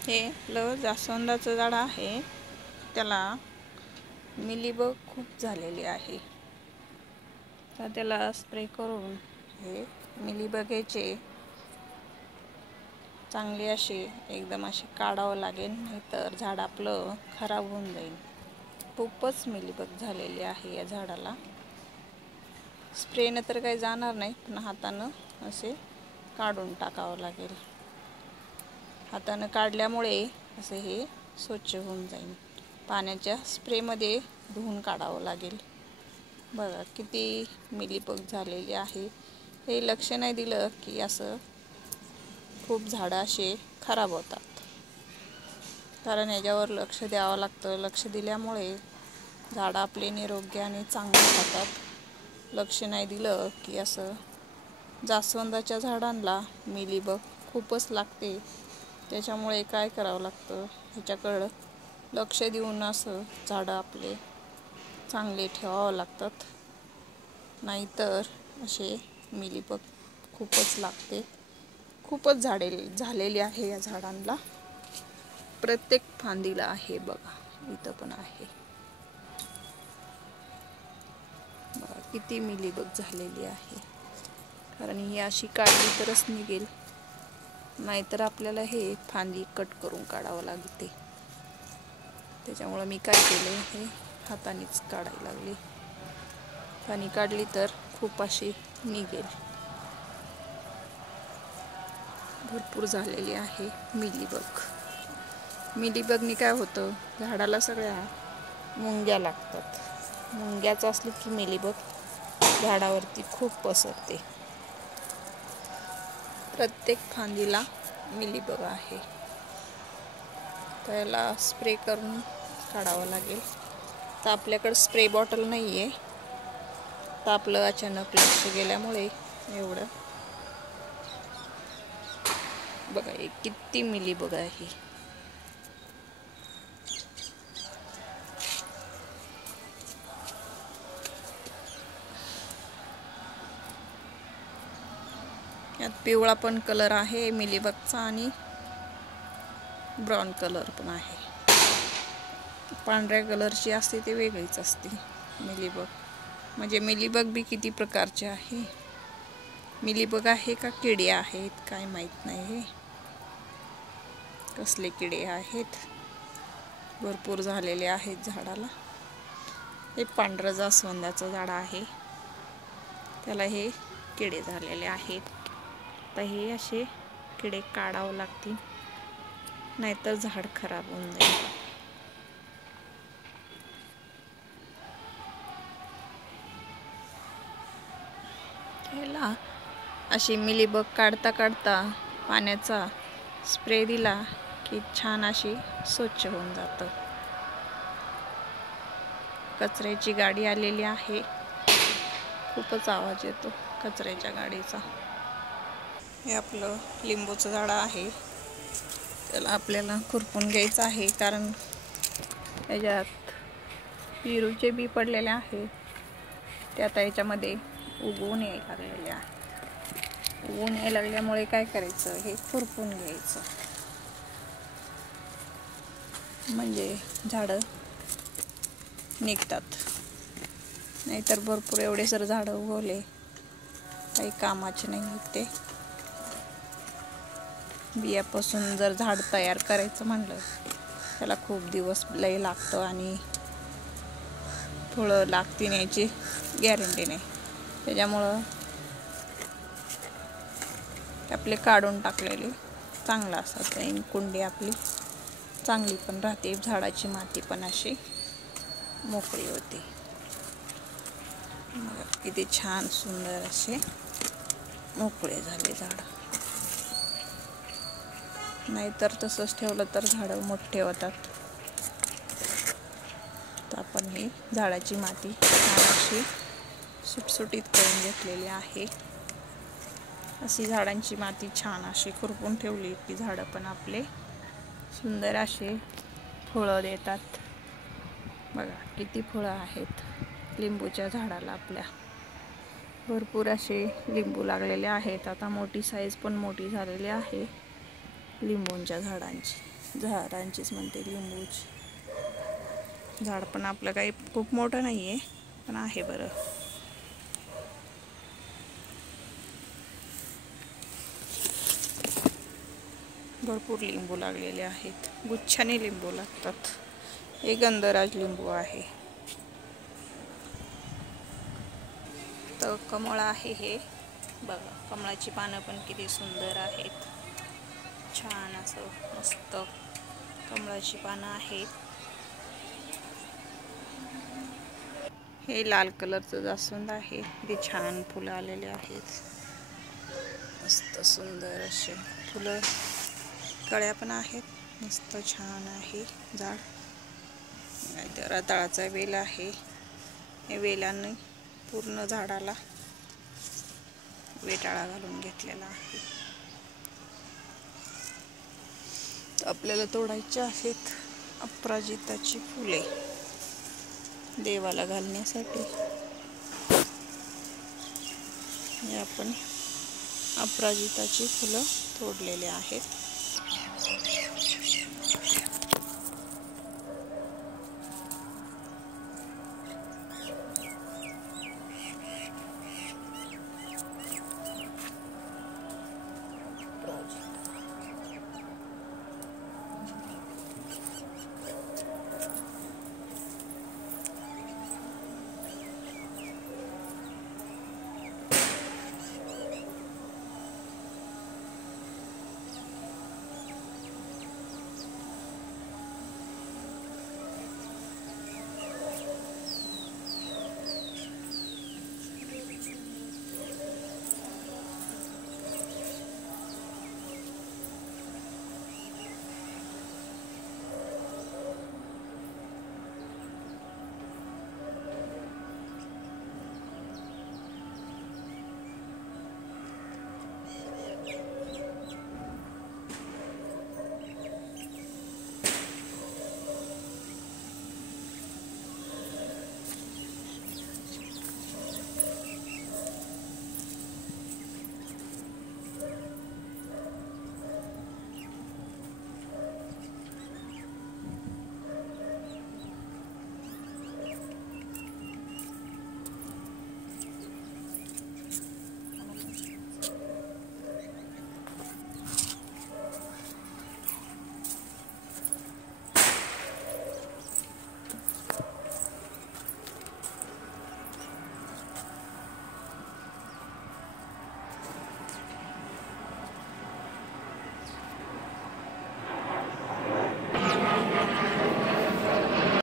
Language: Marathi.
हे आपलं जास्वंदाचं झाड आहे, त्याला मिलीबग खूप झालेली आहे. तर त्याला स्प्रे करून हे मिलीबगेचे चांगले असे एकदम असे काढावं लागेल, नाहीतर झाड आपलं खराब होऊन जाईल. खूपच मिलीबग झालेली आहे या झाडाला. स्प्रेनं तर काही जाणार नाही, पण हातानं असे काढून टाकावं लागेल. हातानं काढल्यामुळे असे हे स्वच्छ होऊन जाईल. पाण्याच्या स्प्रेमध्ये धुवून काढावं लागेल. बघा किती मिलीबग झालेली आहे. हे लक्ष नाही दिलं की असं खूप झाडं असे खराब होतात. कारण याच्यावर लक्ष द्यावं लागतं. लक्ष दिल्यामुळे झाडं आपले निरोगी आणि चांगले राहतात. लक्ष नाही दिलं की असं जास्वंदाच्या झाडांना मिलीबग खूपच लागते. त्याच्यामुळे काय करावं लागतं, ह्याच्याकडं लक्ष देऊन असं झाडं आपले चांगले ठेवावं लागतात. नाहीतर असे मिलीबग खूपच लागते. खूपच झालेली आहे या झाडांना. प्रत्येक फांदीला आहे बघा, इथं पण आहे बघा किती मिलीबग झालेली आहे. कारण ही अशी काढली तरच निघेल, नाहीतर आपल्याला हे फांदी कट करून काढावं लागते. त्याच्यामुळं मी काय केलं, हे हातानेच काढायला लागले. फांदी काढली तर खूप अशी निघेल. भरपूर झालेली आहे मिलीबग. मिलीबगनी काय होतं, झाडाला सगळ्या मुंग्या लागतात. मुंग्याच असली की मिलीबग झाडावरती खूप पसरते. प्रत्येक फांदीला मिलीबग आहे. त्याला स्प्रे करून काढावं लागेल. तर आपल्याकडे स्प्रे बॉटल नाही आहे. तर आपलं अचानक लक्ष गेल्यामुळे एवढं बघा किती मिलीबग आहे. यात पिवळा पण कलर आहे मिलीबगचा आणि ब्राऊन कलर पण आहे. पांढऱ्या कलरची असते ते वेगळीच असते मिलीबग. म्हणजे मिलीबग बी किती प्रकारचे आहे. मिलीबग आहे का किडे आहेत काय माहीत नाही. हे कसले किडे आहेत. भरपूर झालेले आहेत झाडाला. हे पांढरं जास्वंदाचं झाड आहे, त्याला हे किडे झालेले आहेत. तर हे असे किडे काढावं लागतील, नाहीतर झाड खराब होऊन जाईल. ह्याला अशी मिलीबग काढता काढता पाण्याचा स्प्रे दिला की छान अशी स्वच्छ होऊन जातं. कचऱ्याची गाडी आलेली आहे. खूपच आवाज येतो कचऱ्याच्या गाडीचा. हे आपलं लिंबूचं झाड आहे, त्याला आपल्याला खुरपून घ्यायचं आहे. कारण त्याच्यात पेरूचे बी पडलेले आहे, ते आता याच्यामध्ये उगवून यायला लागलेले आहे. उगवून यायला लागल्यामुळे काय करायचं, हे खुरपून घ्यायचं. म्हणजे झाडं निघतात. नाहीतर भरपूर एवढे सर झाडं उगवले काही कामाचे नाही. ते बियापासून जर झाड तयार करायचं म्हणलं त्याला खूप दिवस लय लागतं आणि फळं लागतील याची गॅरंटी नाही. त्याच्यामुळं आपले काढून टाकलेले चांगलं असतं. कुंडी आपली चांगली पण राहते, झाडाची माती पण अशी मोकळी होते. किती छान सुंदर असे मोकळे झाले झाड. नाहीतर तसंच ठेवलं तर झाडं मोठे होतात. तर आपण ही झाडाची माती छान अशी सुटसुटीत करून घेतलेली आहे. अशी झाडांची माती छान अशी खुरपून ठेवली की झाडं पण आपले सुंदर असे फळं देतात. बघा किती फळं आहेत लिंबूच्या झाडाला आपल्या. भरपूर असे लिंबू लागलेले आहेत. आता मोठी साईज पण मोठी झालेली आहे लिंबूंच्या झाडांची. झाडांचीच म्हणते, लिंबूची झाड. पण आपलं काही खूप मोठं नाही आहे, पण आहे बरं. भरपूर लिंबू लागलेले आहेत, गुच्छाने लिंबू लागतात. हे गंधराज लिंबू आहे. तर कमळ आहे हे बघा, कमळाची पानं पण किती सुंदर आहेत. छान असं मस्त कमळाची पानं आहेत. हे लाल कलरचं जास्वंद आहे, ते छान फुलं आलेले आहेत. मस्त सुंदर असे फुलं, कळ्या पण आहेत. मस्त छान आहे झाड. रताळाचा वेल आहे. हे वेलांनी पूर्ण झाडाला वेटाळा घालून घेतलेला आहे. आपल्याला तोडायचे आहेत अपराजिताची फुले देवाला घालण्यासाठी. हे आपण अपराजिताची फुलं तोडलेले आहेत.